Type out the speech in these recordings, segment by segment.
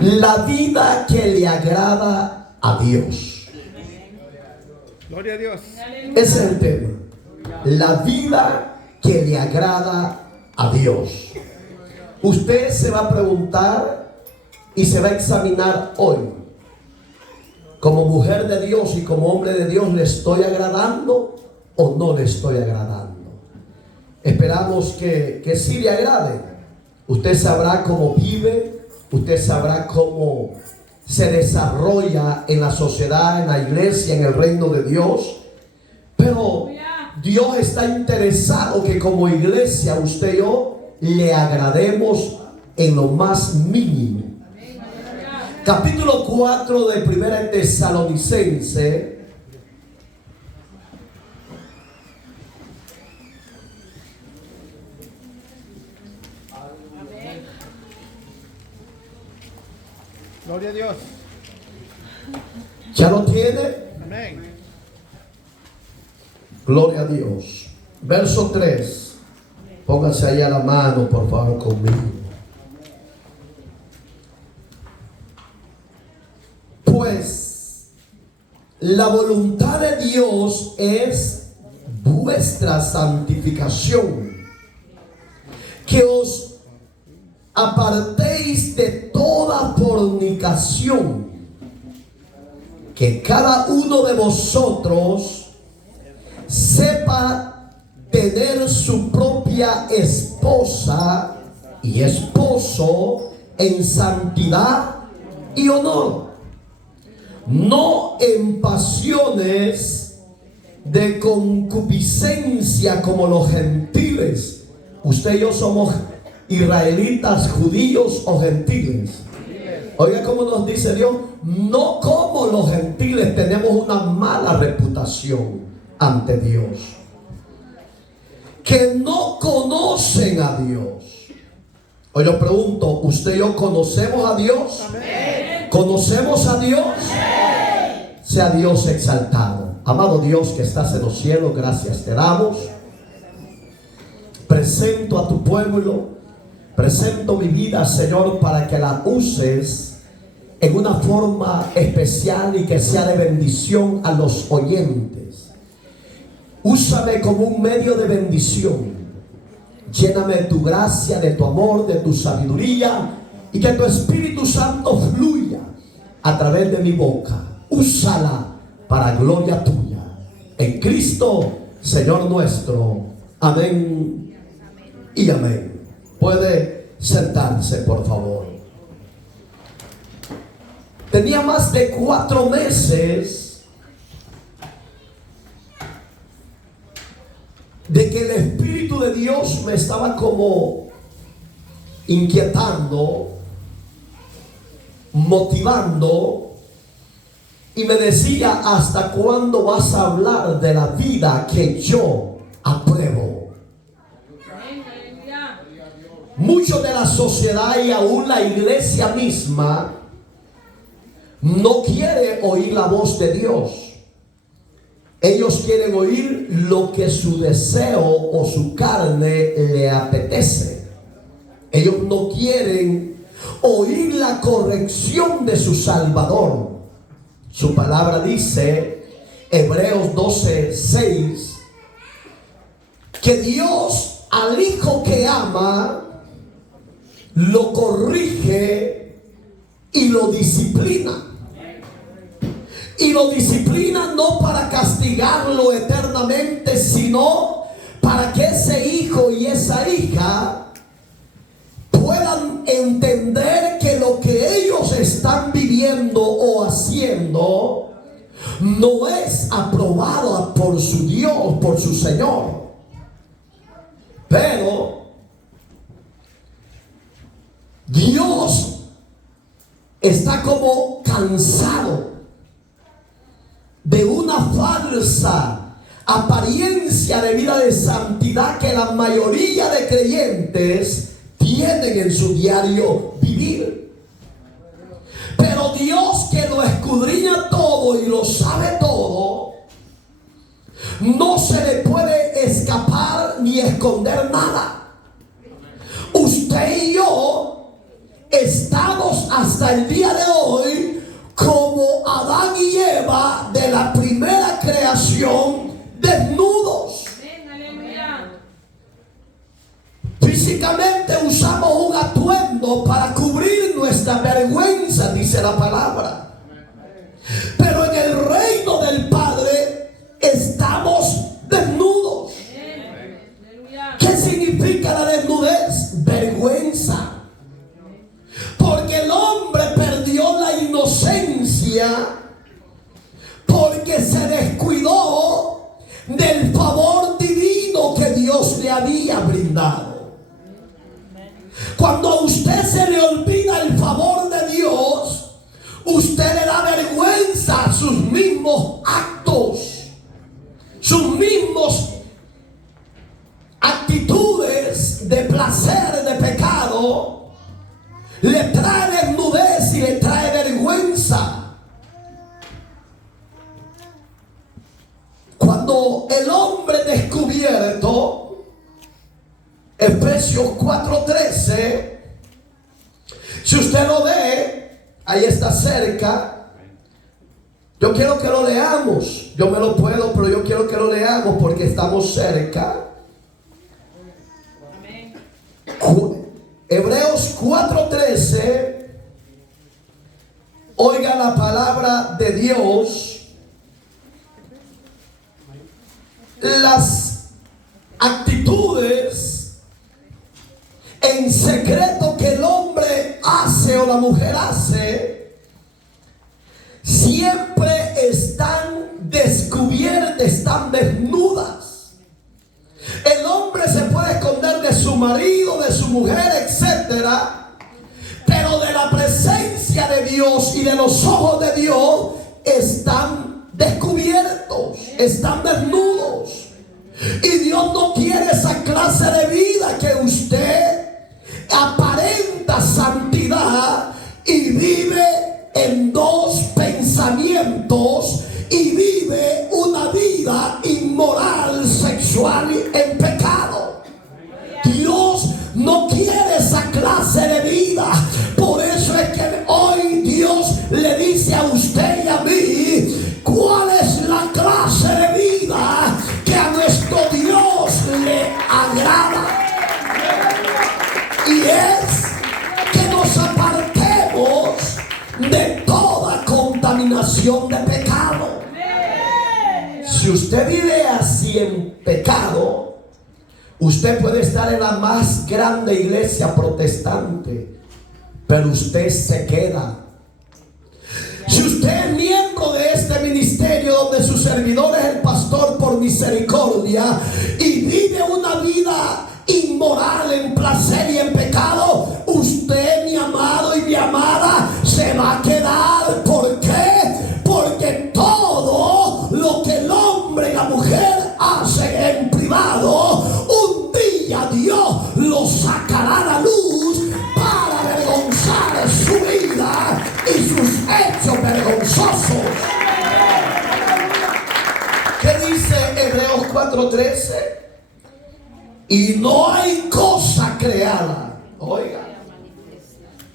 La vida que le agrada a Dios. Gloria a Dios. Ese es el tema. La vida que le agrada a Dios. Usted se va a preguntar y se va a examinar hoy. Como mujer de Dios y como hombre de Dios, ¿le estoy agradando o no le estoy agradando? Esperamos que sí le agrade. Usted sabrá cómo vive, usted sabrá cómo se desarrolla en la sociedad, en la iglesia, en el reino de Dios. Pero Dios está interesado que como iglesia usted y yo le agrademos en lo más mínimo. Capítulo 4 de Primera Tesalonicense. Gloria a Dios. ¿Ya lo tiene? Amén. Gloria a Dios. Verso 3. Póngase ahí a la mano, por favor, conmigo. Pues la voluntad de Dios es vuestra santificación, que os apartéis de toda fornicación, que cada uno de vosotros sepa tener su propia esposa y esposo en santidad y honor, no en pasiones de concupiscencia como los gentiles. Usted y yo somos israelitas, judíos o gentiles. Oiga cómo nos dice Dios, no como los gentiles tenemos una mala reputación ante Dios, que no conocen a Dios. Hoy yo pregunto, ¿usted y yo conocemos a Dios? Amén. ¿Conocemos a Dios? Amén. Sea Dios exaltado. Amado Dios que estás en los cielos, gracias te damos. Presento a tu pueblo, presento mi vida, Señor, para que la uses en una forma especial y que sea de bendición a los oyentes. Úsame como un medio de bendición. Lléname de tu gracia, de tu amor, de tu sabiduría, y que tu Espíritu Santo fluya a través de mi boca. Úsala para gloria tuya. En Cristo, Señor nuestro. Amén y amén. Puede sentarse, por favor. Tenía más de 4 meses de que el Espíritu de Dios me estaba como inquietando, motivando, y me decía: ¿hasta cuándo vas a hablar de la vida que yo apruebo? Mucho de la sociedad y aún la iglesia misma no quiere oír la voz de Dios. Ellos quieren oír lo que su deseo o su carne le apetece. Ellos no quieren oír la corrección de su Salvador. Su palabra dice, Hebreos 12:6, que Dios al hijo que ama lo corrige y lo disciplina. Y lo disciplina no para castigarlo eternamente, sino para que ese hijo y esa hija puedan entender que lo que ellos están viviendo o haciendo no es aprobado por su Dios, por su Señor. Pero Dios está como cansado de una falsa apariencia de vida de santidad que la mayoría de creyentes tienen en su diario vivir. Pero Dios, que lo escudriña todo y lo sabe todo, no se le puede escapar ni esconder nada. Usted y yo estamos hasta el día de hoy como Adán y Eva de la primera creación, desnudos. Físicamente usamos un atuendo para cubrir nuestra vergüenza, dice la palabra. Pero en el reino del Padre estamos desnudos. ¿Qué significa la desnudez? Vergüenza. Porque el hombre perdió la inocencia porque se descuidó del favor divino que Dios le había brindado. Cuando a usted se le olvida el favor de Dios, usted le da vergüenza a sus mismos actos, sus mismos actitudes de placer, de pecado, le trae desnudez y le trae vergüenza. Cuando el hombre descubierto, Efesios 4:13, si usted lo ve, ahí está cerca. Yo quiero que lo leamos. Yo me lo puedo, pero yo quiero que lo leamos porque estamos cerca. Hebreos 4:13. Oiga la palabra de Dios. Las actitudes en secreto que el hombre hace o la mujer hace, siempre están descubiertas, están desnudas. El hombre se puede esconder de su marido, de su mujer, etcétera, pero de la presencia de Dios y de los ojos de Dios están descubiertos, están desnudos. Y Dios no quiere esa clase de vida que usted aparenta santidad y vive en dos pensamientos y vive una vida inmoral, sexual y en pecado. Dios no quiere esa clase de vida. Por eso es que hoy Dios le dice a usted y a mí cuál es la clase de vida que a nuestro Dios le agrada. Y es que nos apartemos de toda contaminación de pecado. Si usted vive así en pecado, usted puede estar en la más grande iglesia protestante, pero usted se queda. Si usted es miembro de este ministerio donde su servidor es el pastor por misericordia y vive una vida inmoral en placer y en pecado, usted, mi amado y mi amada, se va a quedar. ¿Por qué? Porque todo lo que el hombre y la mujer hacen en privado, un día Dios lo sacará a la luz para avergonzar su vida y sus hechos vergonzosos. ¿Qué dice Hebreos 4:13? Y no hay cosa creada, oiga,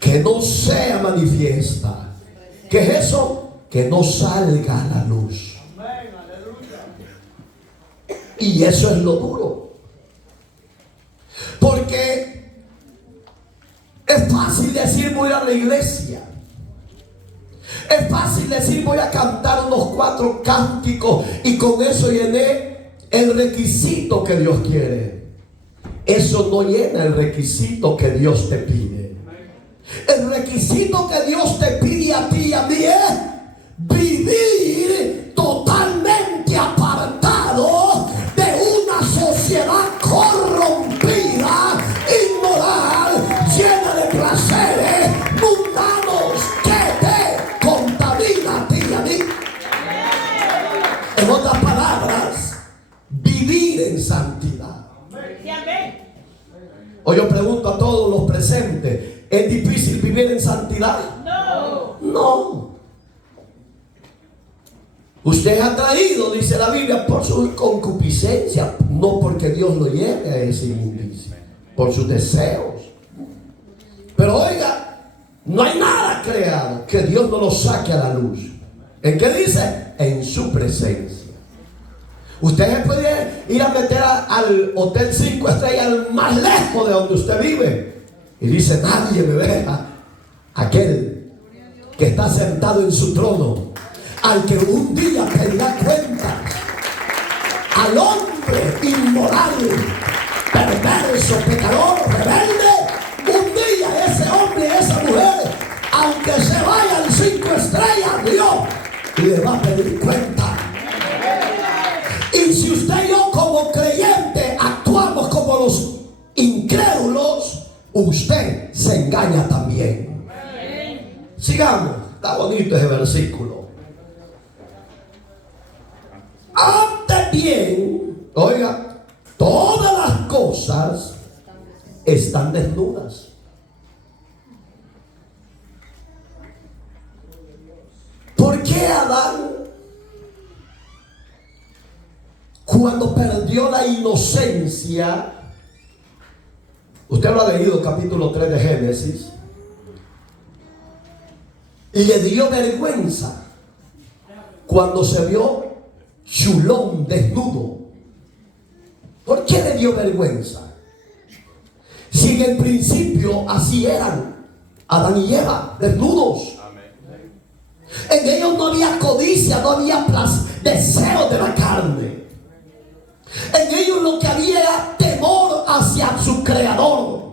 que no sea manifiesta. ¿Qué es eso? Que no salga a la luz. Y eso es lo duro. Porque es fácil decir voy a la iglesia. Es fácil decir voy a cantar unos 4 cánticos y con eso llené el requisito que Dios quiere. Eso no llena el requisito que Dios te pide. El requisito que Dios te pide a ti y a mí es vivir totalmente apartado de una sociedad corrompida, inmoral, llena de placeres mundanos que te contamina a ti y a mí. En otras palabras, vivir en santidad. Hoy yo pregunto a todos los presentes, ¿es difícil vivir en santidad? No. No. Usted es atraído, dice la Biblia, por su concupiscencia, no porque Dios lo lleve a ese inmundicia, por sus deseos. Pero oiga, No hay nada creado que Dios no lo saque a la luz. ¿En qué dice? En su presencia. Ustedes pueden ir a meter al hotel 5 estrellas, al más lejos de donde usted vive, y dice: nadie me ve a aquel que está sentado en su trono, al que un día pedirá cuenta, al hombre inmoral, perverso, pecador, rebelde. Un día ese hombre, esa mujer, aunque se vaya al 5 estrellas, Dios le va a pedir cuenta. Y si usted y yo como creyente actuamos como los incrédulos, usted se engaña también. Sigamos, está bonito ese versículo. Antes bien, oiga, todas las cosas están desnudas. ¿Por qué Adán, cuando perdió la inocencia, usted lo ha leído capítulo 3 de Génesis, y le dio vergüenza cuando se vio chulón, desnudo? ¿Por qué le dio vergüenza? Si en el principio así eran Adán y Eva, desnudos. En ellos no había codicia, no había deseo de la carne. En ellos lo que había era temor hacia su creador.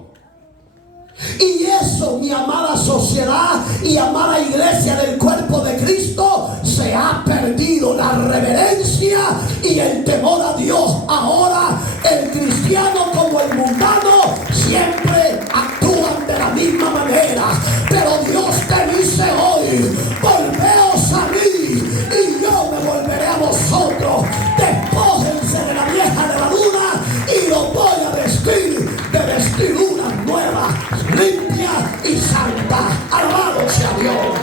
Y eso, mi amada sociedad y amada iglesia del cuerpo de Cristo, se ha perdido la reverencia y el temor a Dios. Ahora el cristiano como el mundano siempre actúan de la misma manera. Pero Dios te dice hoy: volveos a mí y yo me volveré a vosotros. Despójense de la vieja levadura y los voy a vestir de vestiduras nuevas, limpia y santa. Alabado sea Dios.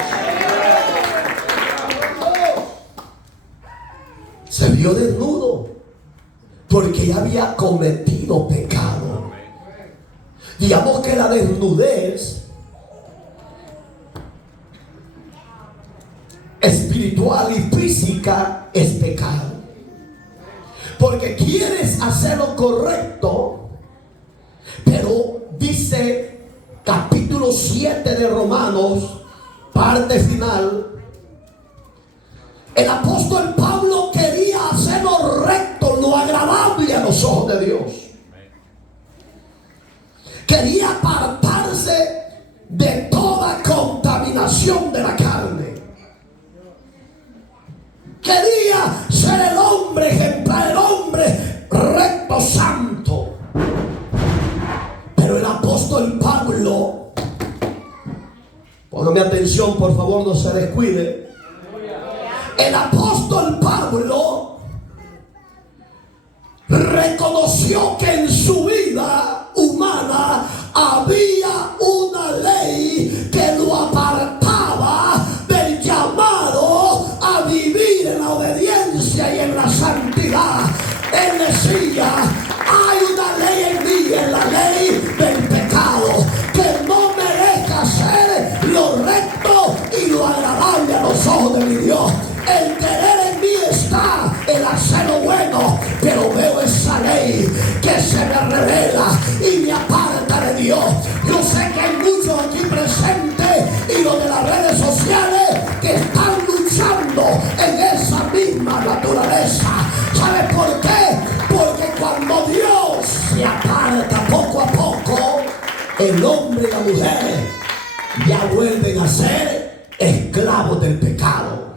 Se vio desnudo porque ya había cometido pecado. Digamos que la desnudez espiritual y física es pecado, porque quieres hacer lo correcto, pero dice capítulo 7 de Romanos, parte final, el apóstol Pablo quería hacer lo recto, lo agradable a los ojos de Dios. Quería apartarse de toda contaminación de la carne. Quería ser el hombre ejemplar, el hombre recto, santo. Pero el apóstol Pablo, póngame atención por favor, no se descuide. El apóstol Pablo reconoció que en su vida humana había una ley que lo apartaba del llamado a vivir en la obediencia y en la santidad. Él decía: hay una ley en mí, en la ley del pecado, que no me deja hacer lo recto y lo agradable a los ojos de mi Dios. El querer en mí está, el hacer lo bueno, pero veo esa ley que se me revela y me aparta de Dios. Yo sé que hay muchos aquí presentes y los de las redes sociales que están luchando en esa misma naturaleza. ¿Sabe por qué? Porque cuando Dios se aparta poco a poco, el hombre y la mujer ya vuelven a ser esclavos del pecado.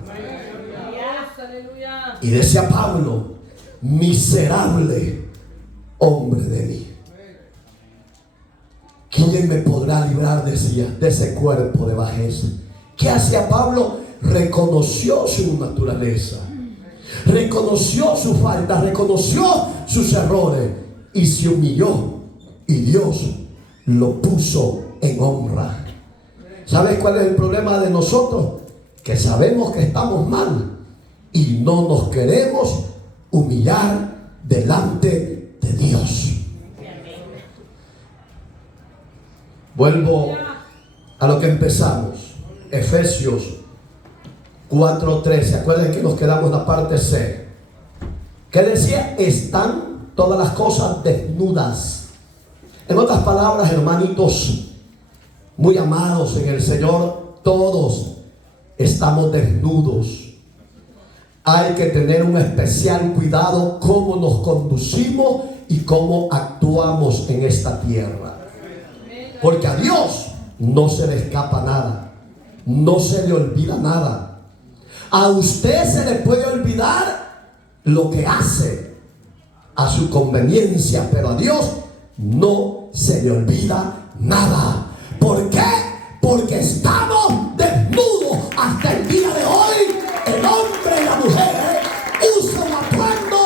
Y decía Pablo: miserable hombre de mí, ¿quién me podrá librar de ese cuerpo de bajeza? ¿Qué hacía Pablo? Reconoció su naturaleza, reconoció su falta, reconoció sus errores y se humilló, y Dios lo puso en honra. ¿Sabes cuál es el problema de nosotros? Que sabemos que estamos mal y no nos queremos humillar delante de Dios. Vuelvo a lo que empezamos. Efesios 4:13. Acuérdense que nos quedamos en la parte C. ¿Qué decía? Están todas las cosas desnudas. En otras palabras, hermanitos muy amados en el Señor, todos estamos desnudos. Hay que tener un especial cuidado cómo nos conducimos y cómo actuamos en esta tierra. Porque a Dios no se le escapa nada, no se le olvida nada. A usted se le puede olvidar lo que hace a su conveniencia, pero a Dios no se le olvida nada. ¿Por qué? Porque estamos desnudos hasta el día de hoy. El hombre y la mujer usan atuendo,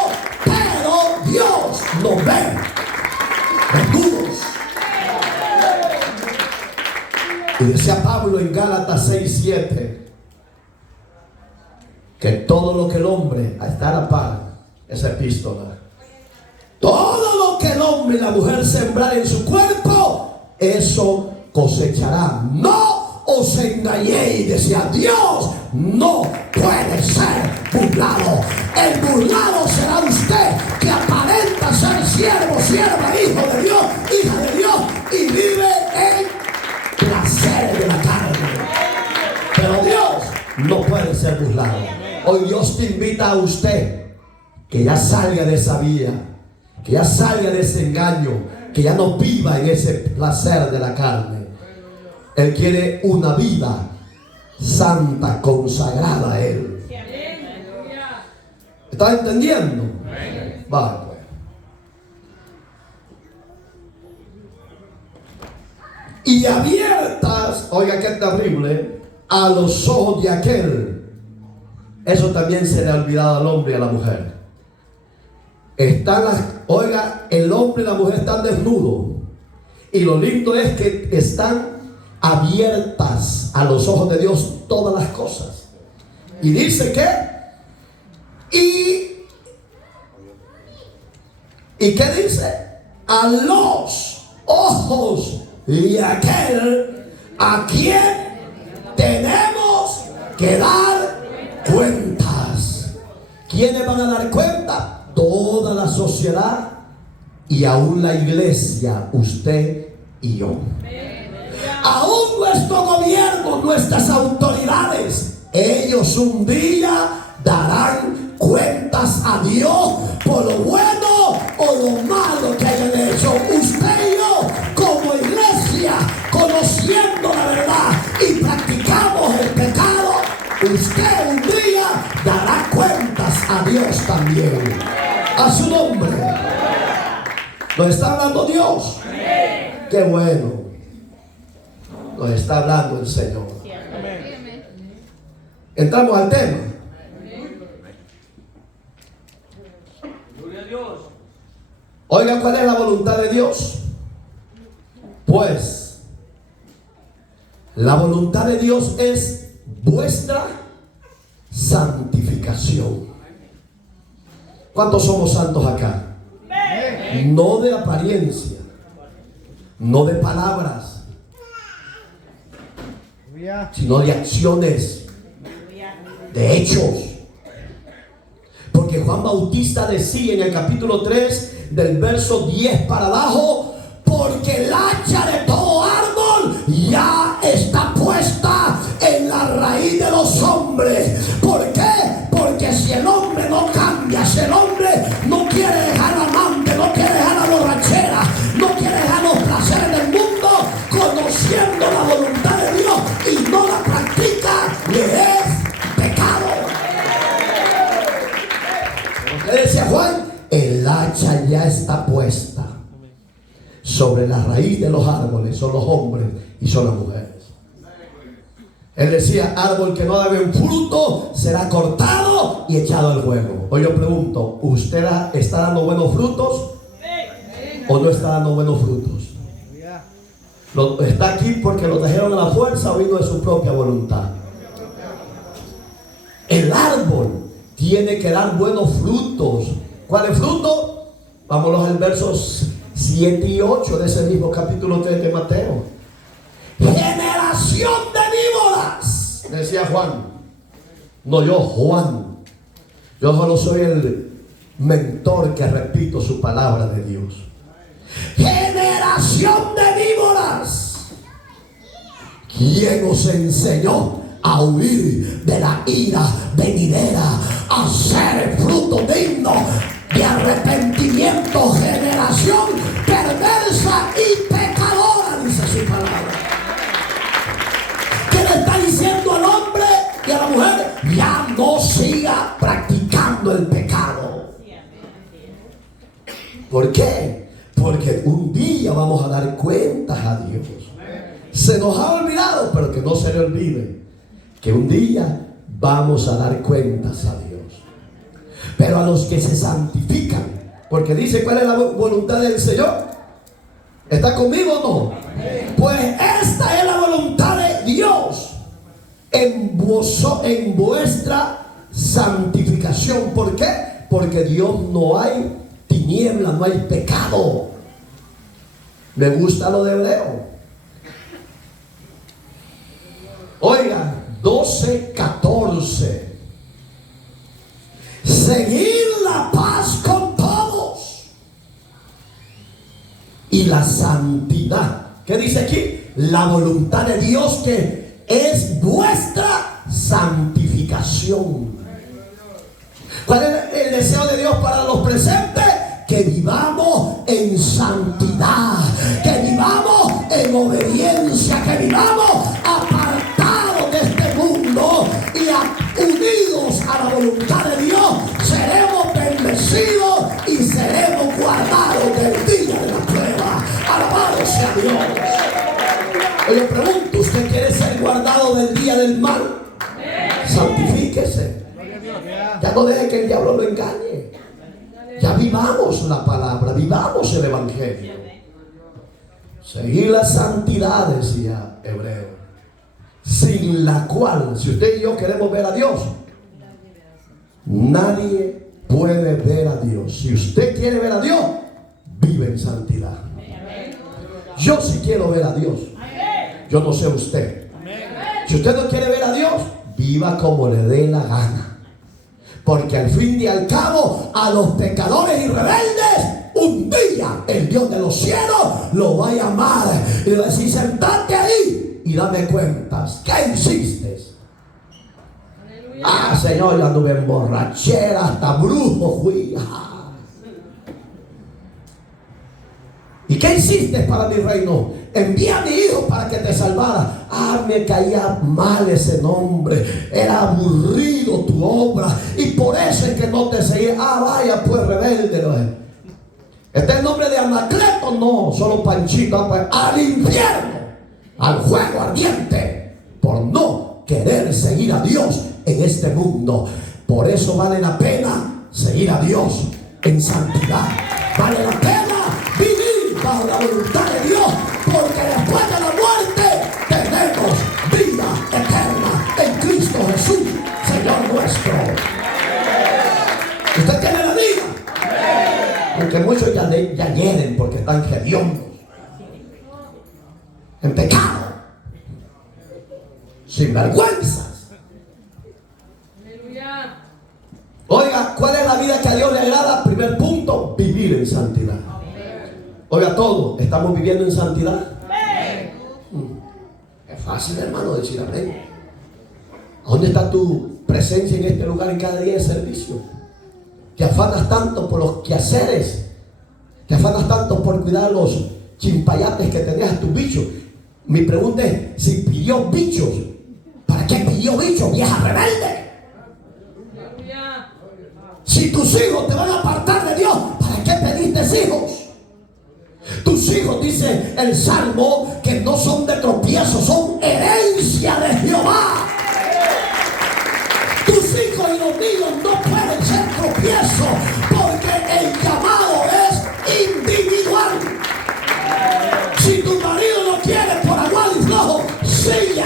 pero Dios nos ve desnudos. Y decía Pablo en Gálatas 6:7 que todo lo que el hombre, a estar a par, esa epístola, todo lo que el hombre y la mujer sembrar en su cuerpo, eso cosechará. No os engañéis, decía, Dios no puede ser burlado. El burlado será usted que aparenta ser siervo, sierva, hijo de Dios, hija de Dios, y vive en placer de la carne. Pero Dios no puede ser burlado. Hoy Dios te invita a usted que ya salga de esa vía, que ya salga de ese engaño, que ya no viva en ese placer de la carne. Él quiere una vida santa, consagrada a Él. ¿Estás entendiendo? Vale, pues. Y abiertas, oiga qué terrible, a los ojos de aquel. Eso también se le ha olvidado al hombre y a la mujer. Oiga, el hombre y la mujer están desnudos. Y lo lindo es que están abiertas a los ojos de Dios todas las cosas. Y dice que ¿y qué dice? A los ojos de aquel a quien tenemos que dar cuentas. ¿Quiénes van a dar cuenta? Toda la sociedad y aún la iglesia, usted y yo. Aún nuestro gobierno, nuestras autoridades, ellos un día darán cuentas a Dios por lo bueno o lo malo que hayan hecho. Usted y yo, como iglesia, conociendo la verdad y practicamos el pecado, usted un día dará cuentas a Dios también. A su nombre. ¿Nos está hablando Dios? Qué bueno. Nos está hablando el Señor. Entramos al tema. Oiga, ¿cuál es la voluntad de Dios? Pues la voluntad de Dios es vuestra santificación. ¿Cuántos somos santos acá? No de apariencia, no de palabras, sino de acciones, de hechos. Porque Juan Bautista decía en el capítulo 3 del verso 10 para abajo: porque el hacha de todo árbol ya está puesta en la raíz de los hombres. ¿Por qué? Porque si el hombre no cambia, si el hombre no quiere dejar la amante, no quiere dejar la borrachera, no quiere dejar los placeres del mundo, conociendo la voluntad de Dios y no la practica, le es pecado. ¿Qué decía Juan? El hacha ya está puesta sobre la raíz de los árboles. Son los hombres y son las mujeres. Él decía: árbol que no da un fruto será cortado y echado al fuego. Hoy yo pregunto: ¿usted está dando buenos frutos o no está dando buenos frutos? ¿Está aquí porque lo trajeron a la fuerza o vino de su propia voluntad? El árbol tiene que dar buenos frutos. ¿Cuáles frutos? Vámonos al versos 7 y 8 de ese mismo capítulo 3 de Mateo. Generación generación de víboras, decía Juan. No yo, Juan. Yo solo soy el mentor que repito su palabra de Dios. Generación de víboras, ¿quién os enseñó a huir de la ira venidera, a ser fruto digno de arrepentimiento? Generación perversa y pecadora, dice su palabra. ¿Qué le está diciendo al hombre y a la mujer? Ya no siga practicando el pecado. ¿Por qué? Porque un día vamos a dar cuentas a Dios. Se nos ha olvidado, pero que no se le olvide que un día vamos a dar cuentas a Dios. Pero a los que se santifican, porque dice cuál es la voluntad del Señor. ¿Está conmigo o no? Pues esta es la voluntad de Dios en vuestra santificación. ¿Por qué? Porque Dios no hay tiniebla, no hay pecado. Me gusta lo de Hebreo. Oiga, 12:14. Seguir la paz con todos y la santidad. ¿Qué dice aquí? La voluntad de Dios, que es vuestra santificación. ¿Cuál es el deseo de Dios para los presentes? Que vivamos en santidad, que vivamos en obediencia, que vivamos apartados de este mundo y unidos a la voluntad de Dios. Seremos bendecidos y seremos guardados del día de la prueba. Alabado sea Dios. Oye, pregunto, ¿usted quiere ser guardado del día del mal? Santifíquese. Ya no deje que el diablo lo engañe. Ya vivamos la palabra, vivamos el evangelio. Seguir la santidad, decía Hebreo, sin la cual, si usted y yo queremos ver a Dios, nadie puede ver a Dios. Si usted quiere ver a Dios, vive en santidad. Yo sí quiero ver a Dios. Yo no sé usted. Si usted no quiere ver a Dios, viva como le dé la gana. Porque al fin y al cabo, a los pecadores y rebeldes, un día el Dios de los cielos lo va a llamar y le va a decir: sentate ahí y dame cuentas. ¿Qué hiciste? Ah, Señor, yo anduve en borrachera, hasta brujo fui. ¿Y qué hiciste para mi reino? Envié a mi hijo para que te salvara. Ah, me caía mal ese nombre. Era aburrido tu obra. Y por eso es que no te seguía. Ah, vaya pues, rebelde. ¿Este es el nombre de Anacleto? No, solo Panchito. Al infierno, al fuego ardiente, por no querer seguir a Dios en este mundo. Por eso vale la pena seguir a Dios en santidad. Vale la pena vivir bajo la voluntad de Dios, porque después de la muerte tenemos vida eterna en Cristo Jesús, Señor nuestro. ¿Usted tiene la vida? Aunque muchos ya hieren porque están hediondos, en pecado, sin vergüenzas. Oiga, ¿cuál es la vida que a Dios le agrada? Primer punto, vivir en santidad. Oiga, todos estamos viviendo en santidad. Es fácil, hermano, decir amén. ¿Dónde está tu presencia en este lugar en cada día de servicio? Te afanas tanto por los quehaceres, te afanas tanto por cuidar los chimpayates que tenías a tus bichos. Mi pregunta es: si pidió bichos, ¿para qué pidió bichos, vieja rebelde? Si tus hijos te van a apartar de Dios, ¿para qué pediste hijos? Tus hijos, dice el Salmo, que no son de tropiezo, son herencia de Jehová. Tus hijos y los míos no pueden ser tropiezo, porque el llamado es individual. Si tu marido no quiere por aguado y flojo, sirve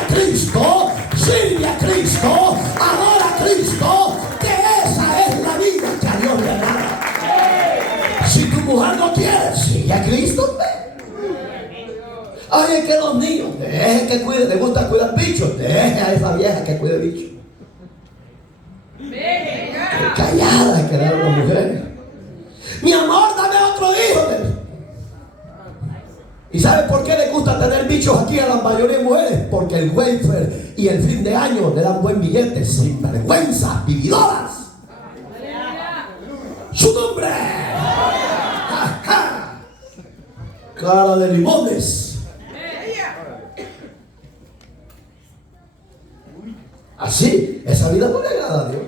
a Cristo, adora a Cristo, que esa es la vida que a Dios le agrada. Si tu mujer no quiere, sigue a Cristo. Ay, es que los niños, deje que cuide, le gusta cuidar bichos, deje a esa vieja que cuide bichos. Qué callada quedaron las mujeres. Mi amor, dame otro hijo. ¿Y sabe por qué le gusta tener bichos aquí a la mayoría de mujeres? Porque el welfare y el fin de año le dan buen billete. Sin vergüenza, vividoras. Su nombre. Ajá. Cara de limones. Así, esa vida no le agrada a Dios.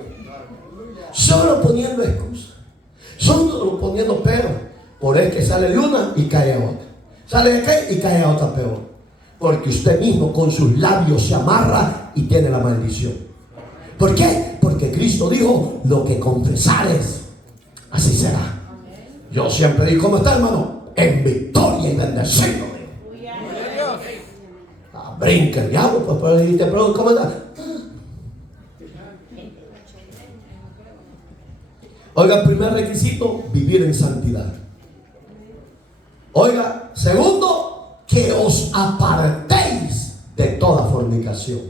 Solo poniendo excusas, solo poniendo pero. Por el que sale de una y cae a otra. Sale de qué y cae a otra peor. Porque usted mismo con sus labios se amarra y tiene la maldición. ¿Por qué? Porque Cristo dijo: lo que confesares, así será. Yo siempre digo: ¿cómo está, hermano? En victoria y bendecido. Brinca el diablo, pues, y te pregunto: ¿cómo está? Oiga, el primer requisito: vivir en santidad. Oiga, segundo, que os apartéis de toda fornicación.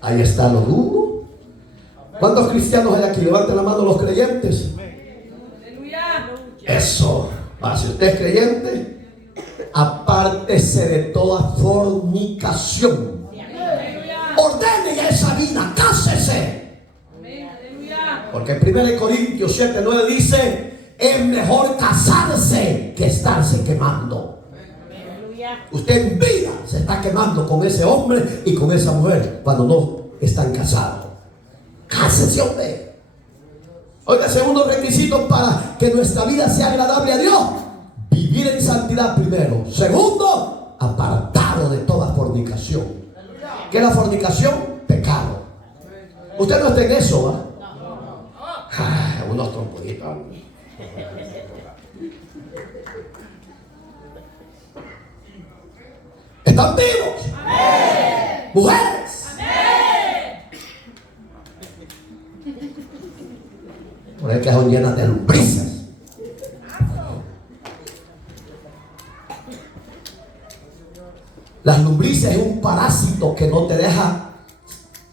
Ahí está lo duro. ¿Cuántos cristianos hay aquí? Levanten la mano los creyentes. Eso. Si usted es creyente, apártese de toda fornicación. Ordene ya esa vida, cásese. Porque en 1 Corintios 7:9 dice: es mejor casarse que estarse quemando. Usted en vida se está quemando con ese hombre y con esa mujer cuando no están casados. Cásese, hombre. Oiga, segundo requisito para que nuestra vida sea agradable a Dios: vivir en santidad primero. Segundo, apartado de toda fornicación. ¿Qué es la fornicación? Pecado. Usted no está en eso, ¿va? Unos trompoditos. ¿Están vivos? ¡Amén! Mujeres. ¡Amén! Por el que son llenas de lombrices. Las lombrices es un parásito que no te deja.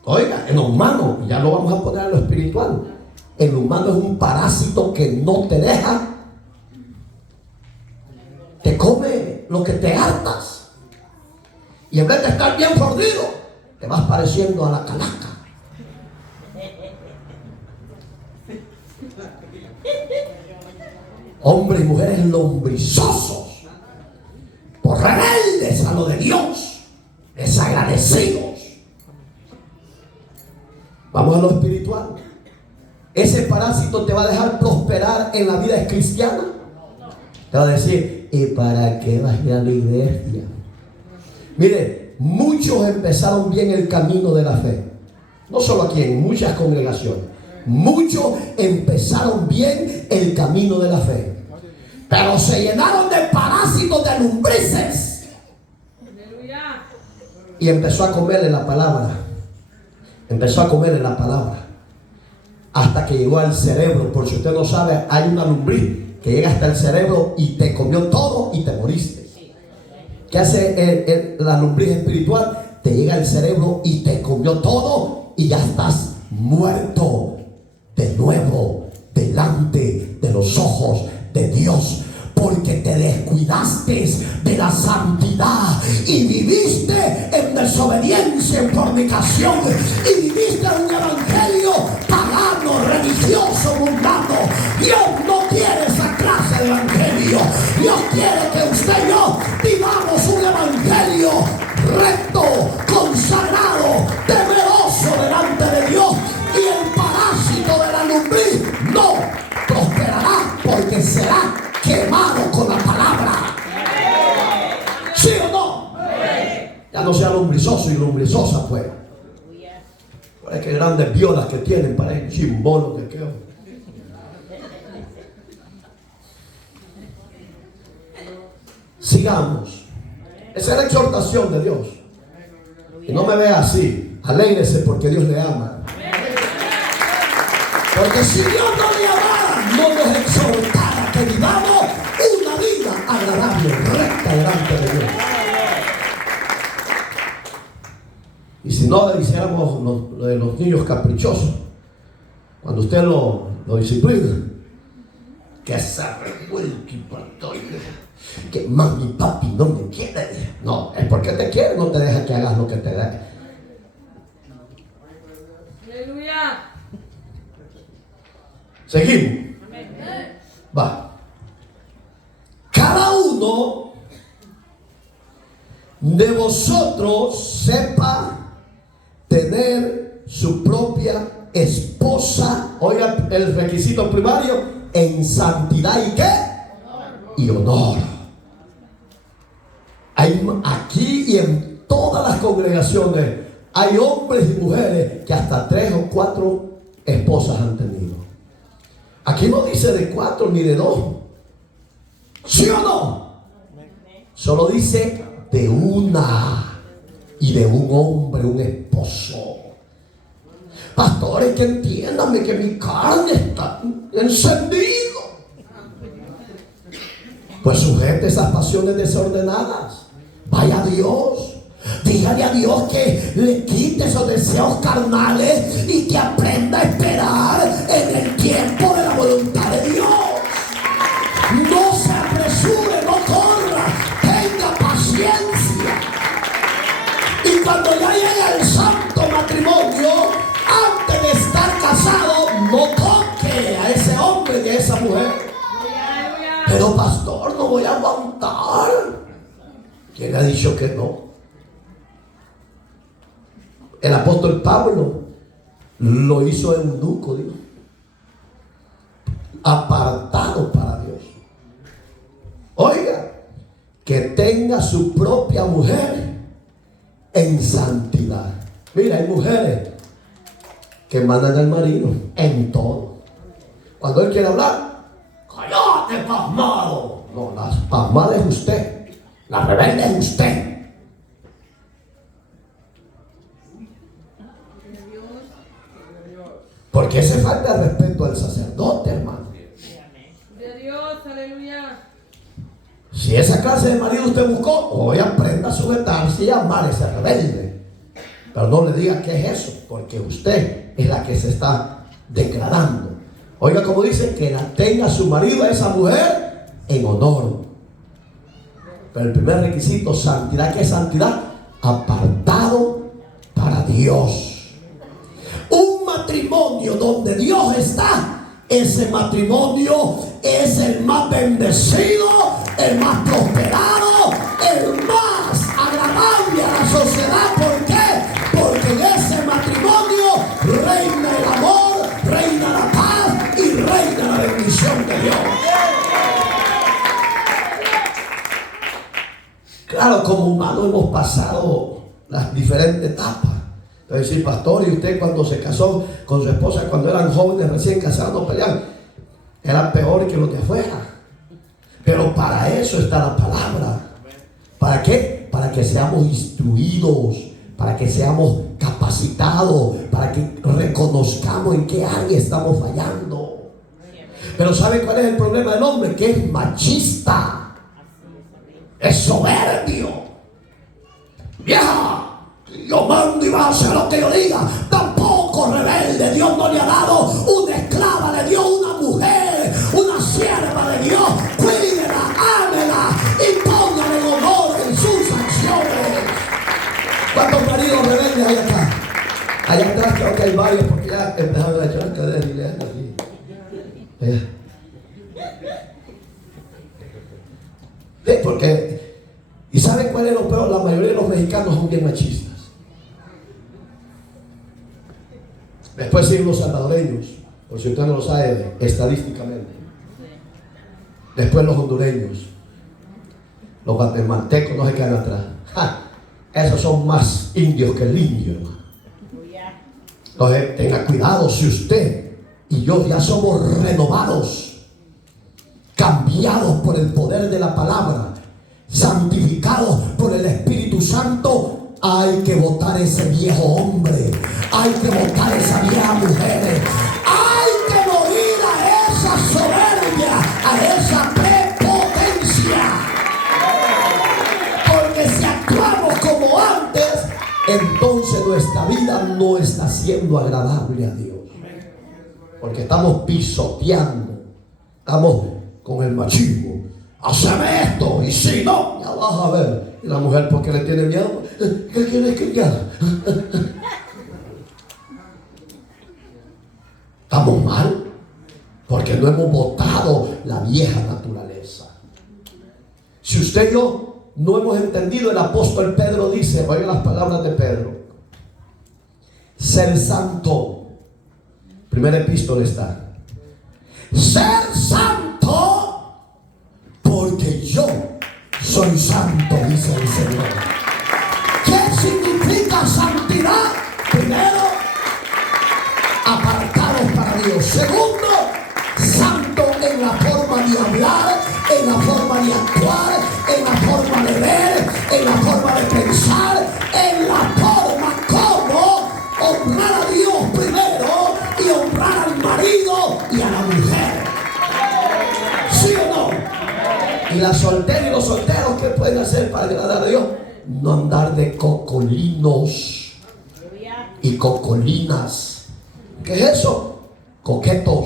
Oiga, en los humanos, ya lo vamos a poner en lo espiritual. El humano es un parásito que no te deja. Te come lo que te hartas. Y en vez de estar bien fornido, te vas pareciendo a la calaca. Hombres y mujeres lombrizosos, por rebeldes a lo de Dios, desagradecidos. Vamos a lo espiritual. Ese parásito te va a dejar prosperar en la vida cristiana. Te va a decir: ¿y para qué vas a ir a la iglesia? Mire, muchos empezaron bien el camino de la fe. No solo aquí, en muchas congregaciones. Muchos empezaron bien el camino de la fe, pero se llenaron de parásitos, de lombrices. Y empezó a comerle la palabra. Empezó a comerle la palabra. Hasta que llegó al cerebro. Por si usted no sabe, hay una lombriz que llega hasta el cerebro y te comió todo y te moriste. ¿Qué hace la lombriz espiritual? Te llega al cerebro y te comió todo y ya estás muerto de nuevo delante de los ojos de Dios, porque te descuidaste de la santidad y viviste en desobediencia, en fornicación, y viviste un evangelio pagano, religioso, mundano. Dios no quiere esa clase de evangelio. Dios quiere que usted y yo vivamos un evangelio recto, consagrado, temeroso delante de Dios, y el parásito de la lombriz no prosperará, porque será quemado con la palabra. ¿Sí o no? Ya no sea lombrizoso y lombrizosa, pues. Pues que grandes violas que tienen, parecen chimbolos de qué. Sigamos. Esa es la exhortación de Dios. Y no me vea así. Alégrese porque Dios le ama. Porque si Dios no le amara, no nos exhortara que vivamos una vida agradable, recta. santa delante de Dios. Y si no le hiciéramos lo de los niños caprichosos, cuando usted lo disciplina, que se revuelque, que mami, papi no me quiere. No, es porque te quiere, no te deja que hagas lo que te dé. Aleluya. Seguimos. Va. Cada uno de vosotros sepa tener su propia esposa. Oiga, el requisito primario: en santidad y qué, y honor. Hay aquí y en todas las congregaciones hay hombres y mujeres que hasta 3 o 4 esposas han tenido. Aquí no dice de 4 ni de 2. ¿Sí o no? Solo dice de una, y de un hombre, un esposo. Pastores, que entiéndame que mi carne está encendido. Pues sujete esas pasiones desordenadas. Vaya a Dios. Dígale a Dios que le quite esos deseos carnales y que aprenda a esperar en el tiempo de la voluntad de Dios. No se apresure, no corra, tenga paciencia. Y cuando ya llegue el santo matrimonio, antes de estar casado, no toque a ese hombre y a esa mujer. Pero pastor, no voy a aguantar. ¿Quién ha dicho que no? El apóstol Pablo lo hizo eunuco, digo, apartado para Dios. Oiga, que tenga su propia mujer en santidad. Mira, hay mujeres que mandan al marido en todo. Cuando él quiere hablar, cállate, pasmado. No, la pasmada es usted, la rebelde es usted. Porque ese falta de respeto al sacerdote, hermano. De Dios, aleluya. Si esa clase de marido usted buscó, hoy aprenda a sujetarse y a amar a ese rebelde. Pero no le diga qué es eso, porque usted es la que se está declarando. Oiga, como dice, que la tenga su marido a esa mujer en honor. Pero el primer requisito, santidad. ¿Qué es santidad? Apartado para Dios. Un matrimonio donde Dios está, ese matrimonio es el más bendecido, el más prosperado, el más agradable a la sociedad. ¿Por qué? Porque en ese matrimonio reina el amor, reina la paz y reina la bendición de Dios. Claro, como humanos hemos pasado las diferentes etapas. Entonces, sí, pastor, y usted cuando se casó con su esposa, cuando eran jóvenes recién casados, peleaban, era peor que los de afuera. Pero para eso está la palabra. ¿Para qué? Para que seamos instruidos, para que seamos capacitados, para que reconozcamos en qué área estamos fallando. Pero ¿sabe cuál es el problema del hombre? Que es machista, es soberbio. Vieja, yo mando y vas a hacer lo que yo diga. Tampoco rebelde. Dios no le ha dado una esclava, le dio una mujer, una sierva de Dios. Cuídela, ámela y póngale honor en sus acciones. ¿Cuántos maridos rebeldes hay acá? Allá atrás creo que hay varios, porque ya empezaron a echar cadera y leer así. Sí, porque, ¿y saben cuál es lo peor? La mayoría de los mexicanos son bien machistas. Después siguen los salvadoreños, por si usted no lo sabe estadísticamente. Después los hondureños, los guatemaltecos no se quedan atrás. ¡Ja! Esos son más indios que el indio, hermano. Entonces tenga cuidado, si usted y yo ya somos renovados, cambiados por el poder de la palabra, santificados por el Espíritu Santo, hay que botar ese viejo hombre, hay que botar esa vieja mujer, hay que morir a esa soberbia, a esa prepotencia. entonces nuestra vida no está siendo agradable a Dios. Porque estamos pisoteando, estamos con el machismo. Haceme esto, y si no, ya vas a ver. Y la mujer, porque le tiene miedo, ¿qué quieres que haga? Estamos mal, porque no hemos botado la vieja naturaleza. Si usted y yo no hemos entendido, el apóstol Pedro dice, oigan las palabras de Pedro: ser santo. Primera epístola está: ser santo, porque yo soy santo, dice el Señor. ¿Qué significa santidad? Primero, apartados para Dios. Segundo, santo en la forma de hablar, en la forma de actuar, en la forma de ver, en la forma de pensar, en la forma como honrar a Dios primero y honrar al marido y a la mujer. ¿Sí o no? Y la soltera y los solteros, ¿qué pueden hacer para agradar a Dios? No andar de cocolinos y cocolinas. ¿Qué es eso? Coquetos.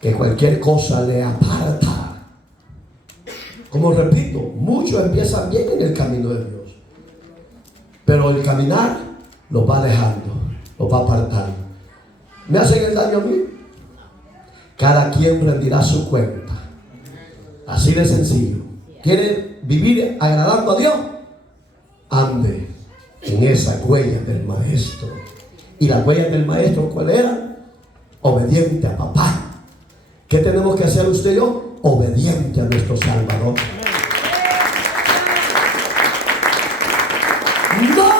Que cualquier cosa le aparta. Como repito, muchos empiezan bien en el camino de Dios, pero el caminar los va dejando, los va apartando. ¿Me hacen el daño a mí? Cada quien rendirá su cuenta. Así de sencillo. ¿Quiere vivir agradando a Dios? Ande en esa huella del maestro. ¿Y las huellas del maestro cuáles eran? Obediente a papá. ¿Qué tenemos que hacer usted y yo? Obediente a nuestro Salvador. No.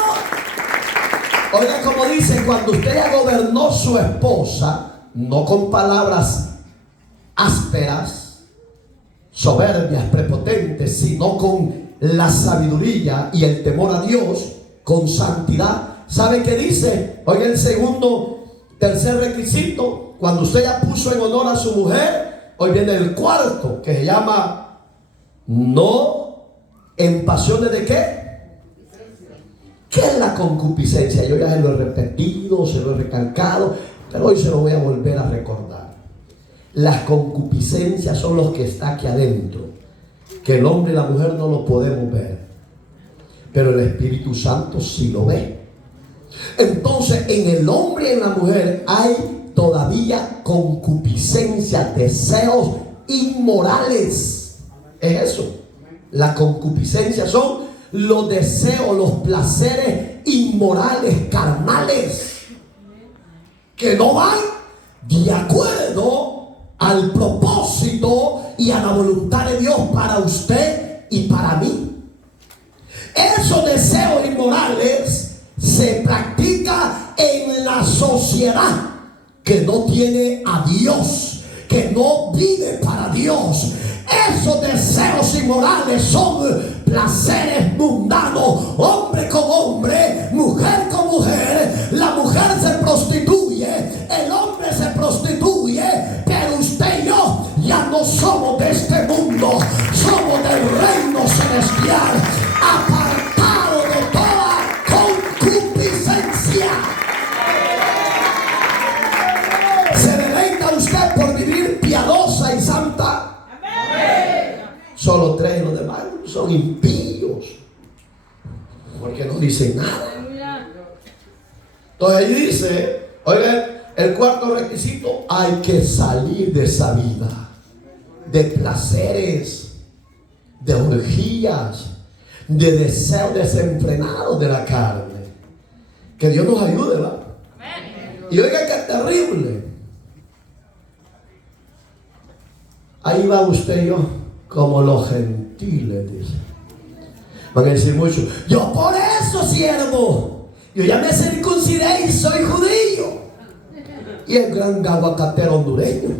Oiga como dice, cuando usted ya gobernó su esposa, no con palabras ásperas, soberbias, prepotentes, sino con la sabiduría y el temor a Dios, con santidad. ¿Sabe qué dice? Oiga el tercer requisito. Cuando usted ya puso en honor a su mujer, hoy viene el cuarto, que se llama no en pasiones de ¿qué? ¿Qué es la concupiscencia? Yo ya se lo he repetido, se lo he recalcado, pero hoy se lo voy a volver a recordar. Las concupiscencias son los que está aquí adentro, que el hombre y la mujer no lo podemos ver, pero el Espíritu Santo sí lo ve. Entonces en el hombre y en la mujer hay todavía concupiscencia, deseos inmorales. Es eso. La concupiscencia son los deseos, los placeres inmorales, carnales, que no van de acuerdo al propósito y a la voluntad de Dios para usted y para mí. Esos deseos inmorales se practican en la sociedad que no tiene a Dios, que no vive para Dios. Esos deseos inmorales son placeres mundanos, hombre con hombre, mujer con mujer. La mujer se prostituye, el hombre se prostituye, pero usted y yo ya no somos de este mundo, somos del reino celestial, apartados de toda concupiscencia. Por vivir piadosa y santa. Amén. Solo tres, los demás son impíos, porque no dicen nada. Entonces ahí dice, oigan, el cuarto requisito: hay que salir de esa vida de placeres, de orgías, de deseos desenfrenados de la carne. Que Dios nos ayude, ¿verdad? Amén. Y oiga que terrible. Ahí va usted y yo como los gentiles, dice. Van a decir mucho: yo por eso, siervo, yo ya me circuncidé y soy judío. Y el gran aguacatero hondureño: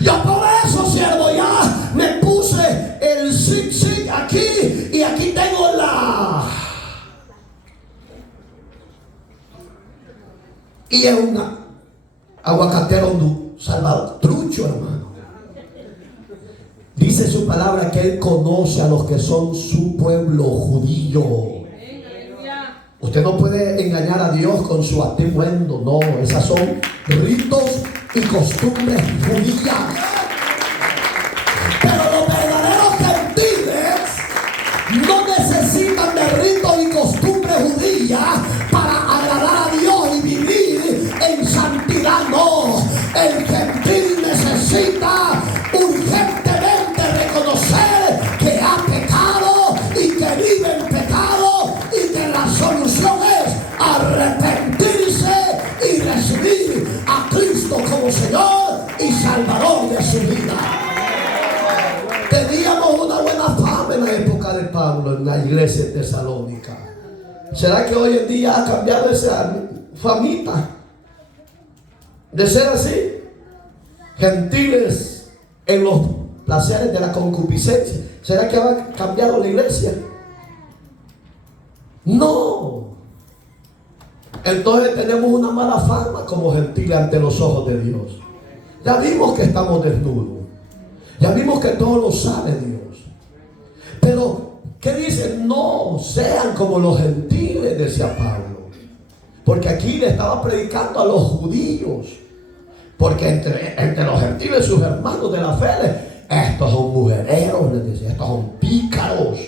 yo por eso, siervo, ya me puse el zig aquí y aquí tengo la... Y es un aguacatero salvador, trucho, hermano. Dice su palabra que Él conoce a los que son su pueblo judío. Usted no puede engañar a Dios con su atuendo, no, esas son ritos y costumbres judías. Pero los verdaderos gentiles no necesitan de ritos y costumbres judías para agradar a Dios y vivir en santidad, no. El gentil necesita urgentemente reconocer que ha pecado y que vive en pecado y que la solución es arrepentirse y recibir a Cristo como Señor y Salvador de su vida. Teníamos una buena fama en la época de Pablo en la iglesia de Tesalónica. ¿Será que hoy en día ha cambiado esa famita? De ser así, gentiles en los placeres de la concupiscencia. ¿Será que ha cambiado la iglesia? No. Entonces tenemos una mala fama como gentiles ante los ojos de Dios. Ya vimos que estamos desnudos. Ya vimos que todo lo sabe Dios. Pero, ¿qué dice? No sean como los gentiles, decía Pablo. Porque aquí le estaba predicando a los judíos. Porque entre los gentiles, sus hermanos de la fe, estos son mujereros, les decía, estos son pícaros.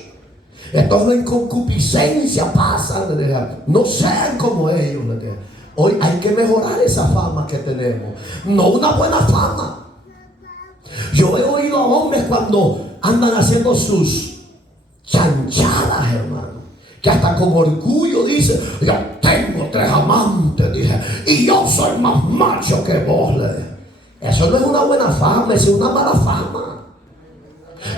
Estos en concupiscencia pasan, les decía. No sean como ellos, les decía. Hoy hay que mejorar esa fama que tenemos. No una buena fama. Yo he oído a hombres cuando andan haciendo sus chanchadas, hermano, que hasta con orgullo dice: yo tengo 3 amantes, dije, y yo soy más macho que vos. Eso no es una buena fama, es una mala fama.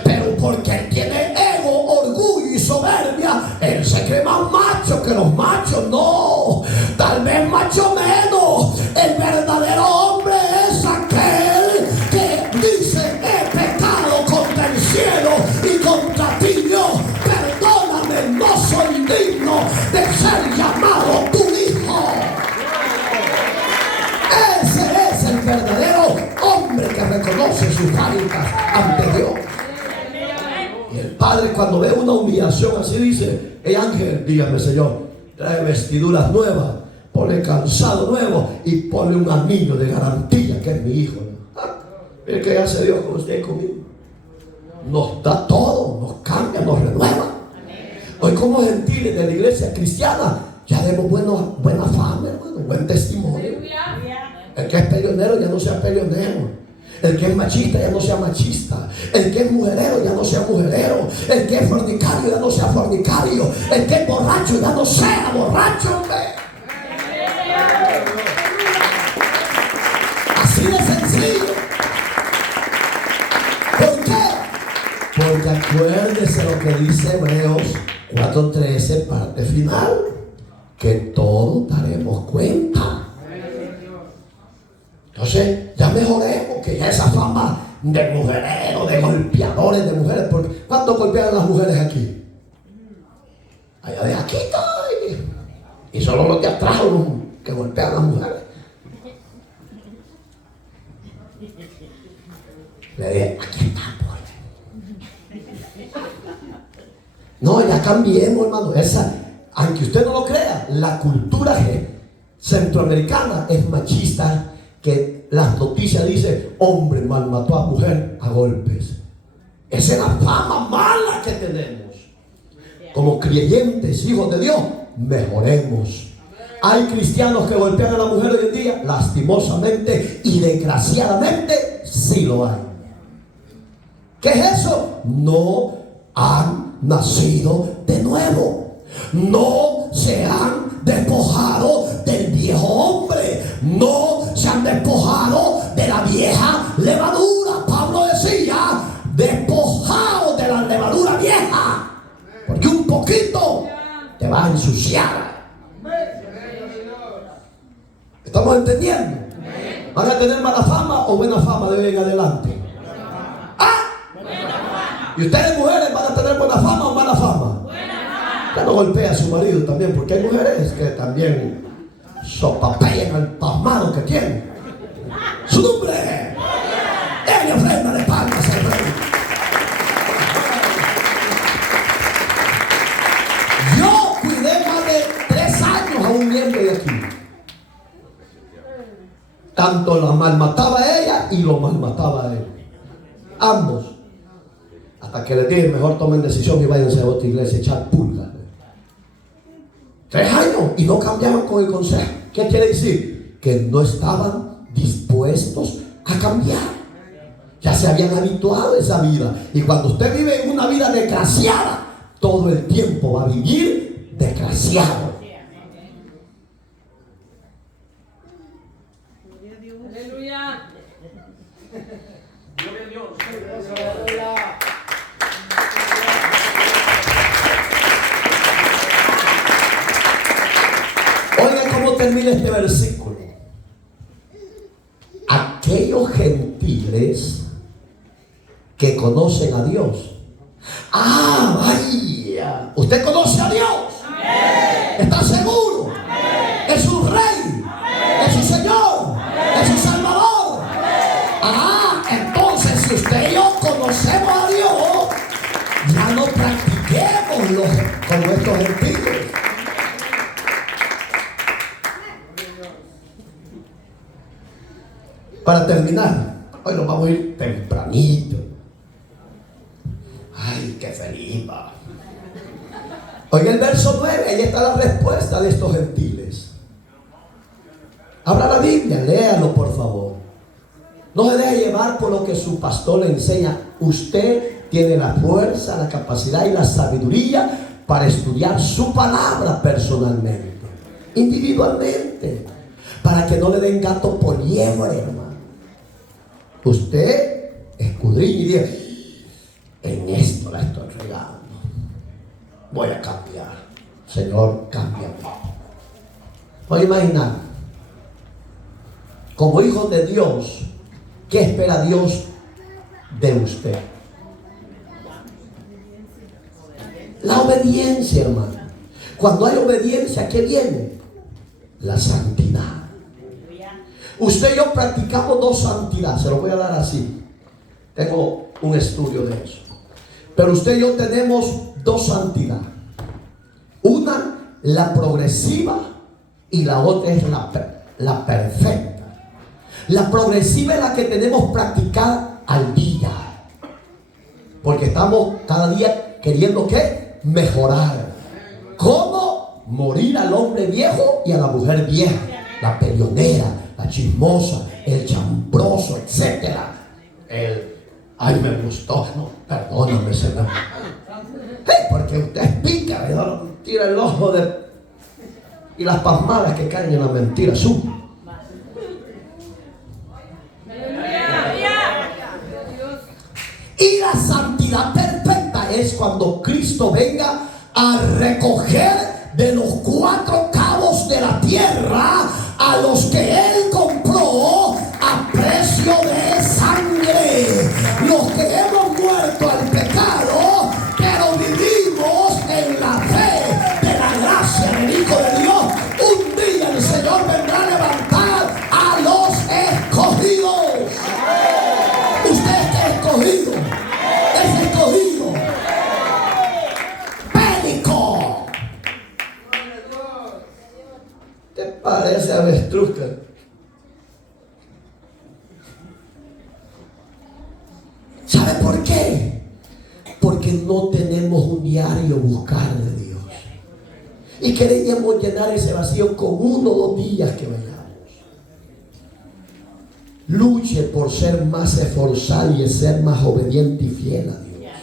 Pero porque él tiene ego, orgullo y soberbia, él se cree más macho que los machos. No, tal vez macho menos. El verdadero hombre es aquel que dice: he pecado contra el cielo y contra ti, Dios, perdóname, no soy digno de ser llamado tu hijo. Ese es el verdadero hombre que reconoce sus faltas ante Dios. Y el padre, cuando ve una humillación así, dice: hey ángel, dígame, Señor, trae vestiduras nuevas, ponle calzado nuevo y ponle un anillo de garantía que es mi hijo. Mire que hace Dios con usted y conmigo. Nos da todo, nos cambia, nos renueva. Hoy como gentiles de la iglesia cristiana ya demos buena fama, hermano, buen testimonio. El que es peleonero ya no sea peleonero. El que es machista ya no sea machista. El que es mujerero ya no sea mujerero. El que es fornicario ya no sea fornicario. El que es borracho ya no sea borracho. Así de sencillo. ¿Por qué? Porque acuérdese lo que dice Hebreos 4:13, parte final, que todos daremos cuenta. Entonces ya mejoremos, que ya esa fama de mujereros, de golpeadores de mujeres, porque ¿cuánto golpean a las mujeres aquí? Allá de aquí estoy. Y solo los de atrás los que golpean a las mujeres. Le dije: aquí está, pues. No, ya cambiemos, hermano. Aunque usted no lo crea, la cultura centroamericana es machista, que las noticias dicen: hombre malmató a mujer a golpes. Esa es la fama mala que tenemos. Como creyentes, hijos de Dios, mejoremos. Hay cristianos que golpean a la mujer hoy en día, lastimosamente y desgraciadamente, sí lo hay. ¿Qué es eso? No han nacido de nuevo. No se han despojado del viejo hombre. No se han despojado de la vieja levadura. Pablo decía: despojado de la levadura vieja, porque un poquito te va a ensuciar. ¿Estamos entendiendo? ¿Van a tener mala fama o buena fama de hoy en adelante? ¿Y ustedes, mujeres, van a tener buena fama o mala fama? Ya no golpea a su marido también, porque hay mujeres que también sopapean al pasmado que tienen. ¡Su nombre! ¡Denle ofrenda de palmas al rey! Yo cuidé más de 3 miembro de aquí. Tanto la malmataba a ella y lo malmataba a él. Ambos. Hasta que les dije, mejor tomen decisión y váyanse a otra iglesia a echar pulgas. 3 años y no cambiaban con el consejo. ¿Qué quiere decir? Que no estaban dispuestos a cambiar. Ya se habían habituado a esa vida. Y cuando usted vive en una vida desgraciada, todo el tiempo va a vivir desgraciado. Aleluya. Oigan cómo termina este versículo. Aquellos gentiles que conocen a Dios. Ah, vaya. ¿Usted conoce a Dios? ¿Está seguro? Es su rey. Es su Señor. Es su Salvador. Ah, entonces si usted y yo conocemos a Dios, ya no practiquemos con estos gentiles. Para terminar, hoy nos vamos a ir tempranito. Ay, qué feliz va. Oiga el verso 9, ahí está la respuesta de estos gentiles. Abra la Biblia, léalo por favor. No se deje llevar por lo que su pastor le enseña. Usted tiene la fuerza, la capacidad y la sabiduría para estudiar su palabra personalmente, individualmente, para que no le den gato por liebre, hermano. Usted escudriña y diga, en esto la estoy regando, voy a cambiar. Señor, cámbiame. Voy a imaginar, como hijos de Dios, ¿qué espera Dios de usted? La obediencia, hermano. Cuando hay obediencia, ¿qué viene? La santidad. Usted y yo practicamos 2 santidades. Se lo voy a dar así. Tengo un estudio de eso. Pero usted y yo tenemos 2 santidades. Una, la progresiva, y la otra es la perfecta. La progresiva es la que tenemos practicada al día. Porque estamos cada día queriendo ¿qué? Mejorar. ¿Cómo? Morir al hombre viejo y a la mujer vieja. La peleonera, la chismosa, el chambroso, etcétera. Ay, me gustó. No, perdóname, Señor. Hey, porque usted es pica, ¿verdad? Tira el ojo y las pasmadas que caen en la mentira. Y la santidad perfecta es cuando Cristo venga a recoger de los 4 cabos de la tierra a los que Él compró a precio de sangre. Los que hemos muerto al pecado, pero vivimos en la fe de la gracia del Hijo de Dios. Un día el Señor vendrá a levantar a los escogidos. Usted está escogido. Es escogido. Pénico. ¿Te parece avestruz? ¿Sabe por qué? Porque no tenemos un diario buscar de Dios. Y queríamos llenar ese vacío con 1 o 2 días que vayamos. Luche por ser más esforzado y ser más obediente y fiel a Dios.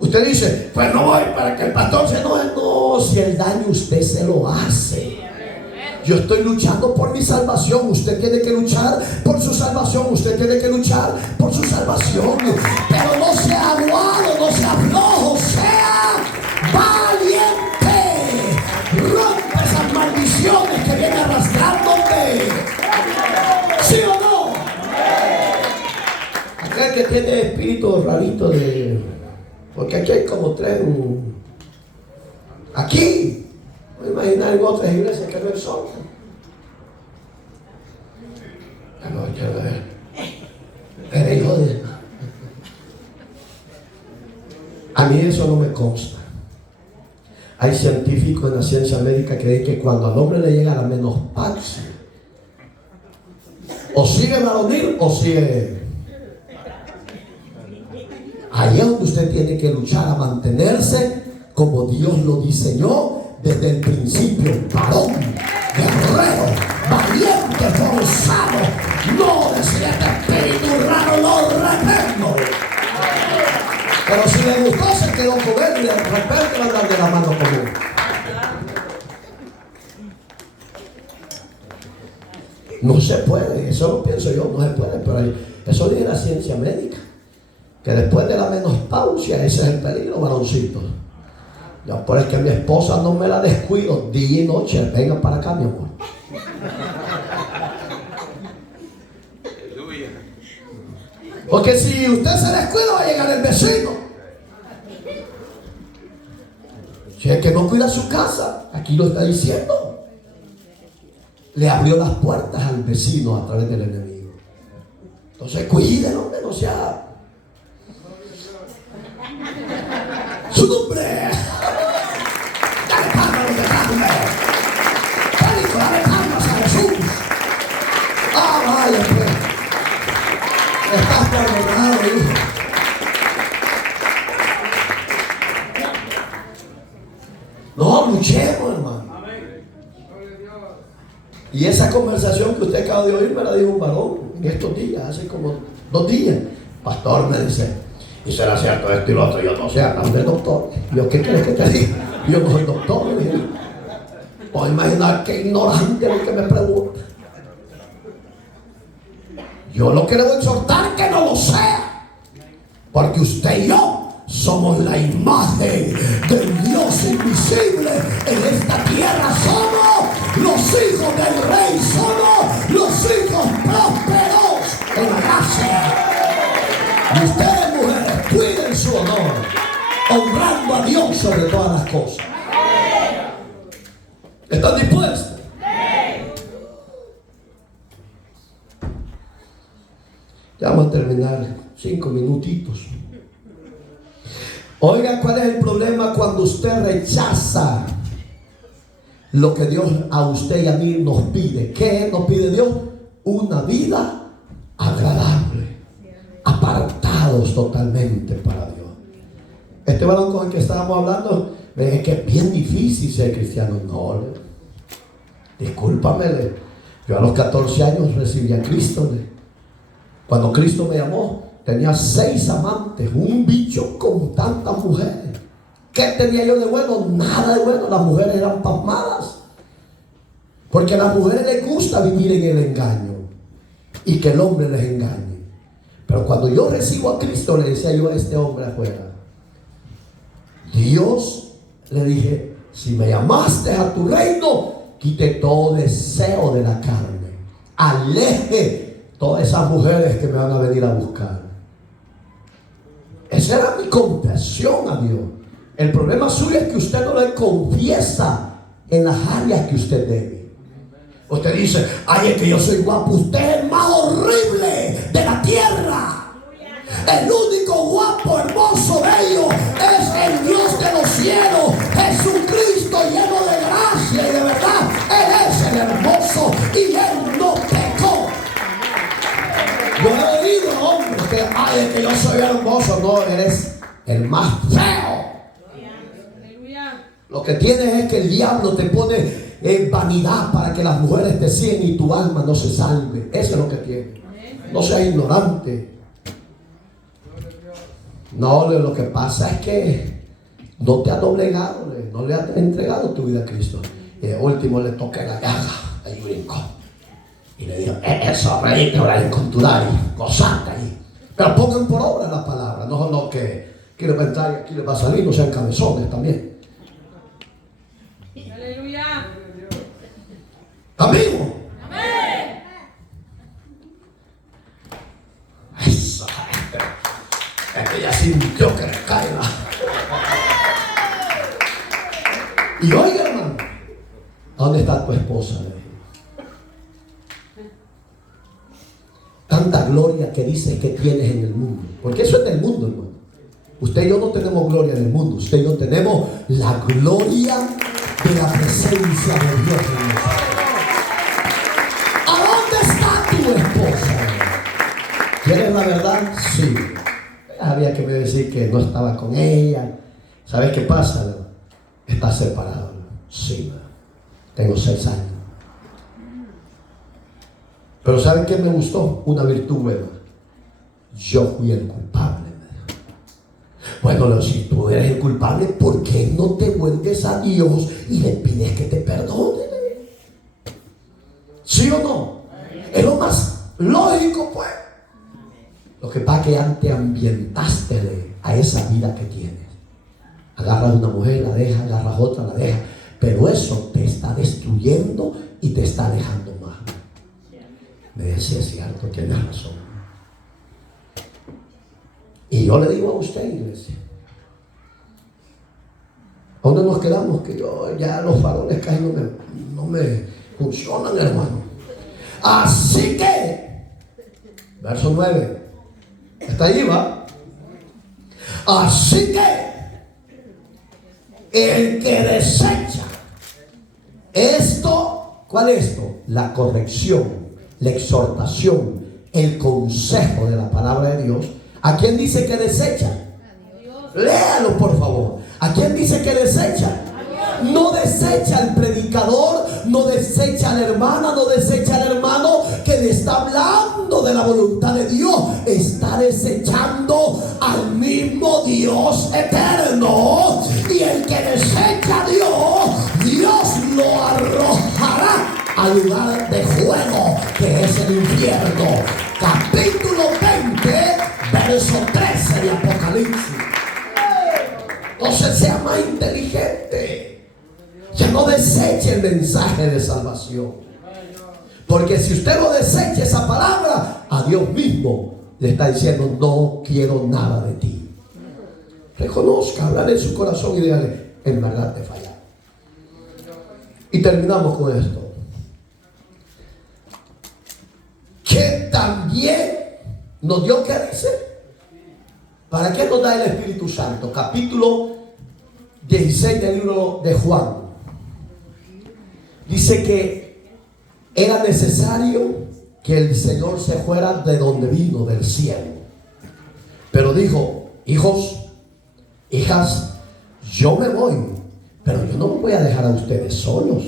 Usted dice, pues no voy para que el pastor se enoje. No, si el daño usted se lo hace. Yo estoy luchando por mi salvación. Usted tiene que luchar por su salvación. Usted tiene que luchar por su salvación. Pero no sea aguado, no sea flojo, sea valiente. Rompe esas maldiciones que vienen arrastrándote. ¿Sí o no? Aquel que tiene espíritu rarito de... Porque aquí hay como 3. Aquí. Me imagino en otras iglesias que no son. Pero hijo de... A mí eso no me consta. Hay científicos en la ciencia médica que creen que cuando al hombre le llega la menopausia, o sigue varonil o sigue. Ahí es donde usted tiene que luchar a mantenerse como Dios lo diseñó desde el principio. Varón, guerrero, valiente, forzado, no de siete espíritu raro, lo reprendo. Pero si le gustó, se quedó con él y de repente va a andar de la mano con él. No se puede, eso lo pienso yo, no se puede, pero eso dice la ciencia médica, que después de la menopausia ese es el peligro, varoncito. Ya por es que mi esposa no me la descuido día y noche, venga para acá, mi amor. Porque si usted se descuida va a llegar el vecino. Si es que no cuida su casa, aquí lo está diciendo. Le abrió las puertas al vecino a través del enemigo. Entonces cuídelo, hombre, no sea. Su nombre. Dale palmas, dale palmas a Jesús. Ah, vaya, pues. Estás perdonado, hijo. No, luchemos, hermano. Y esa conversación que usted acaba de oír me la dijo un varón en estos días, hace como 2 días. Pastor, me dice, y será cierto esto y lo otro. Yo no sé, hablando de doctor. Yo, ¿qué quieres que te diga? Yo no soy doctor. Puedo imaginar qué ignorante lo que me pregunta. Yo lo que le voy a exhortar es que no lo sea. Porque usted y yo somos la imagen del Dios invisible en esta tierra. Somos los hijos del Rey. Somos los hijos prósperos en la gracia. Y ustedes, mujeres, cuiden su honor, honrando a Dios sobre todas las cosas. ¿Están dispuestos? Ya vamos a terminar, 5 minutitos. Oiga, ¿cuál es el problema cuando usted rechaza lo que Dios a usted y a mí nos pide? ¿Qué nos pide Dios? Una vida agradable, apartados totalmente para Dios. Este varón con el que estábamos hablando, es que es bien difícil ser cristiano. No, discúlpame, yo a los 14 años recibí a Cristo. Cuando Cristo me llamó, tenía 6 amantes, un bicho con tantas mujeres. ¿Qué tenía yo de bueno? Nada de bueno. Las mujeres eran pasmadas, porque a las mujeres les gusta vivir en el engaño y que el hombre les engañe. Pero cuando yo recibo a Cristo, le decía yo a este hombre afuera, Dios, le dije, si me llamaste a tu reino, quite todo deseo de la carne, aleje todas esas mujeres que me van a venir a buscar. Esa era mi confesión a Dios. El problema suyo es que usted no le confiesa en las áreas que usted debe. Usted dice, ay, es que yo soy guapo. Usted es el más horrible de la tierra. El único guapo, hermoso, bello es el Dios de los cielos, Jesucristo, lleno de gracia y de verdad. Él es el hermoso y Él no pecó. Yo he oído hombres que, ay, es que yo soy hermoso. No, eres el más feo. Lo que tienes es que el diablo te pone en vanidad para que las mujeres te sigan y tu alma no se salve. Eso es lo que tienes. No seas ignorante. No, lo que pasa es que no te has doblegado, no le has entregado tu vida a Cristo. Y de último le toqué la llaga, ahí brincó. Y le dijo, eso, reír con tu nariz, gozate ahí. Pero pongan por obra la palabra, no que quiero entrar y aquí les va a salir, no sean cabezones también. Aleluya. Amigo. Amén. Eso, es que ella sintió que le caiga. Y oiga, hermano, ¿dónde está tu esposa? Tanta gloria que dices que tienes en el mundo, porque eso es del mundo, hermano. Usted y yo no tenemos gloria en el mundo. Usted y yo tenemos la gloria de la presencia de Dios en nosotros. ¿A dónde está tu esposa? ¿Quieres la verdad? Sí. Había que me decir que no estaba con ella. ¿Sabes qué pasa? Está separado. Sí. Tengo 6 años. Pero ¿saben qué me gustó? Una virtud buena. Yo fui el culpable. Bueno, si tú eres el culpable, ¿por qué no te vuelves a Dios y le pides que te perdone? ¿Sí o no? Es lo más lógico, pues. Lo que pasa es que ya te ambientaste a esa vida que tienes. Agarras una mujer, la dejas, agarras otra, la dejas. Pero eso te está destruyendo y te está dejando mal. Me decía, es cierto, tienes razón. Y yo le digo a usted, iglesia, ¿dónde nos quedamos? Que yo ya los varones casi no me funcionan, hermano. Así que, verso 9, está ahí, va. Así que, el que desecha esto, ¿cuál es esto? La corrección, la exhortación, el consejo de la palabra de Dios. ¿A quién dice que desecha? Léalo, por favor. ¿A quién dice que desecha? No desecha al predicador, no desecha a la hermana, no desecha al hermano que le está hablando de la voluntad de Dios. Está desechando al mismo Dios eterno. Y el que desecha a Dios, Dios lo arrojará al lugar de fuego, que es el infierno. Capítulo 20, verso 13 de Apocalipsis. Entonces sea más inteligente. Ya no deseche el mensaje de salvación. Porque si usted no desecha esa palabra, a Dios mismo le está diciendo: no quiero nada de ti. Reconozca, háblale en su corazón y dígale: en verdad te falla. Y terminamos con esto. Que también nos dio, ¿qué dice? ¿Para qué nos da el Espíritu Santo? Capítulo 16 del libro de Juan. Dice que era necesario que el Señor se fuera de donde vino, del cielo. Pero dijo: hijos, hijas, yo me voy, pero yo no me voy a dejar a ustedes solos.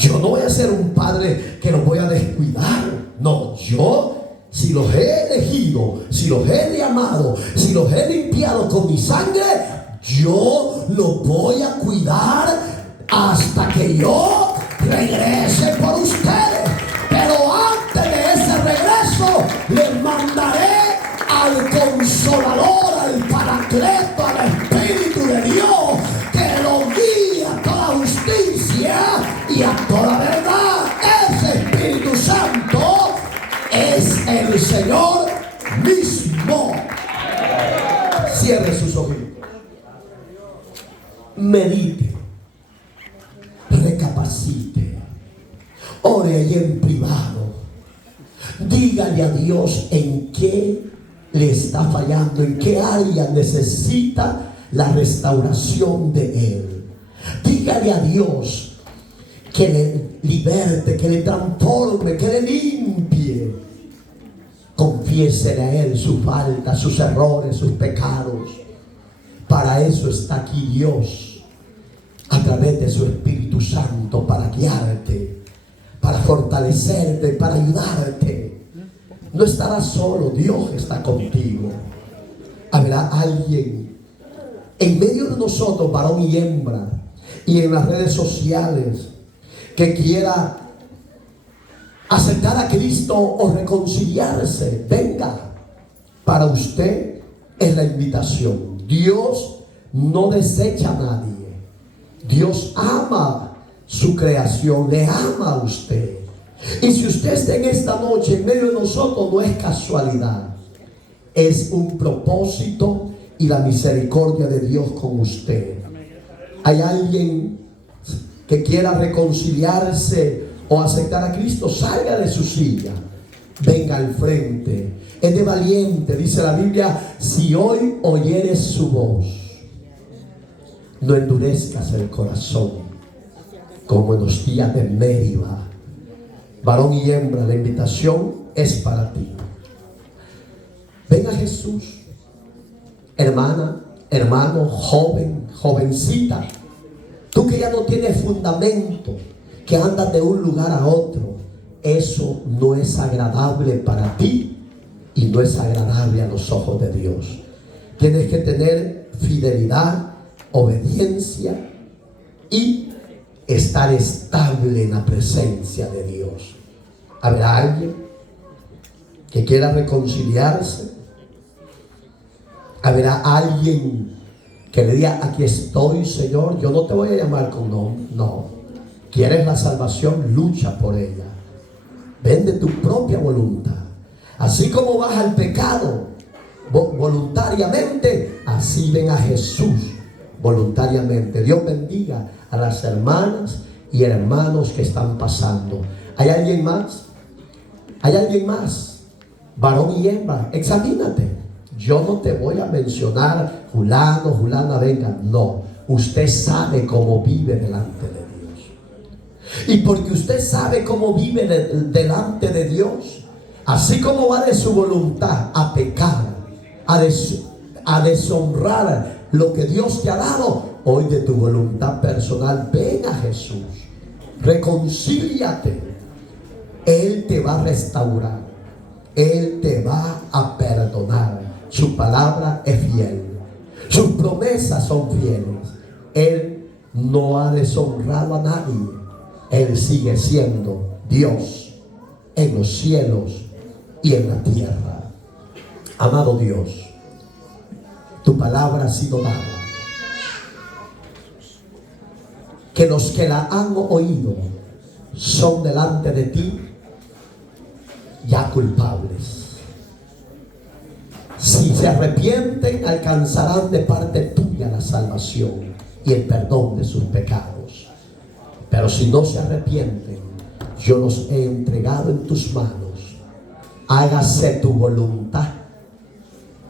Yo no voy a ser un padre que los voy a descuidar. No, yo, si los he elegido, si los he llamado, si los he limpiado con mi sangre, yo los voy a cuidar hasta que yo regrese por ustedes. Pero antes de ese regreso, les mandaré al Consolador, al Paracleto, al Espíritu de Dios, que lo guíe a toda justicia y a toda verdad. Ese Espíritu Santo es el Señor mismo. Cierre sus ojitos. Medite. Recapacite. Ore ahí en privado. Dígale a Dios en qué le está fallando, en qué área necesita la restauración de Él. Dígale a Dios que le liberte, que le transforme, que le limpie. Confiésele a Él sus faltas, sus errores, sus pecados. Para eso está aquí Dios, a través de su Espíritu Santo, para guiarte, para fortalecerte, para ayudarte. No estarás solo, Dios está contigo. Habrá alguien en medio de nosotros, varón y hembra, y en las redes sociales, que quiera aceptar a Cristo o reconciliarse. Venga, para usted es la invitación. Dios no desecha a nadie. Dios ama su creación, le ama a usted. Y si usted está en esta noche en medio de nosotros, no es casualidad, es un propósito y la misericordia de Dios con usted. Hay alguien que quiera reconciliarse o aceptar a Cristo, salga de su silla venga al frente. Es de valiente, dice la Biblia, si hoy oyeres su voz, no endurezcas el corazón, como en los días de Meriba. Varón y hembra, la invitación es para ti. Venga Jesús, hermana, hermano, joven, jovencita, tú que ya no tienes fundamento, que andas de un lugar a otro, eso no es agradable para ti y no es agradable a los ojos de Dios. Tienes que tener fidelidad, obediencia y estar estable en la presencia de Dios. ¿Habrá alguien que quiera reconciliarse? ¿Habrá alguien que le diga, aquí estoy, Señor? Yo no te voy a llamar con nombre. No. ¿Quieres la salvación? Lucha por ella. Ven de tu propia voluntad. Así como vas al pecado voluntariamente, así ven a Jesús voluntariamente. Dios bendiga a las hermanas y hermanos que están pasando. ¿Hay alguien más? ¿Hay alguien más? Varón y hembra, examínate. Yo no te voy a mencionar fulano, fulana, venga. No, usted sabe cómo vive delante de Dios. Y porque usted sabe cómo vive delante de Dios, así como va de su voluntad a pecar, a deshonrar lo que Dios te ha dado, hoy de tu voluntad personal, ven a Jesús, reconcíliate. Él te va a restaurar, Él te va a perdonar. Su palabra es fiel, sus promesas son fieles. Él no ha deshonrado a nadie. Él sigue siendo Dios en los cielos y en la tierra. Amado Dios, tu palabra ha sido dada. Que los que la han oído son delante de ti ya culpables. Si se arrepienten, alcanzarán de parte tuya la salvación y el perdón de sus pecados. Pero si no se arrepienten, yo los he entregado en tus manos. Hágase tu voluntad,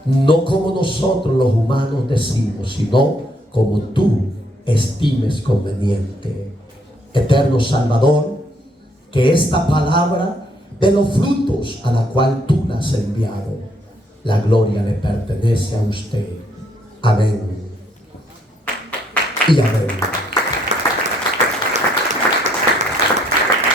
no como nosotros los humanos decimos, sino como tú estimes conveniente. Eterno Salvador, que esta palabra de los frutos a la cual tú la has enviado, la gloria le pertenece a usted. Amén y amén.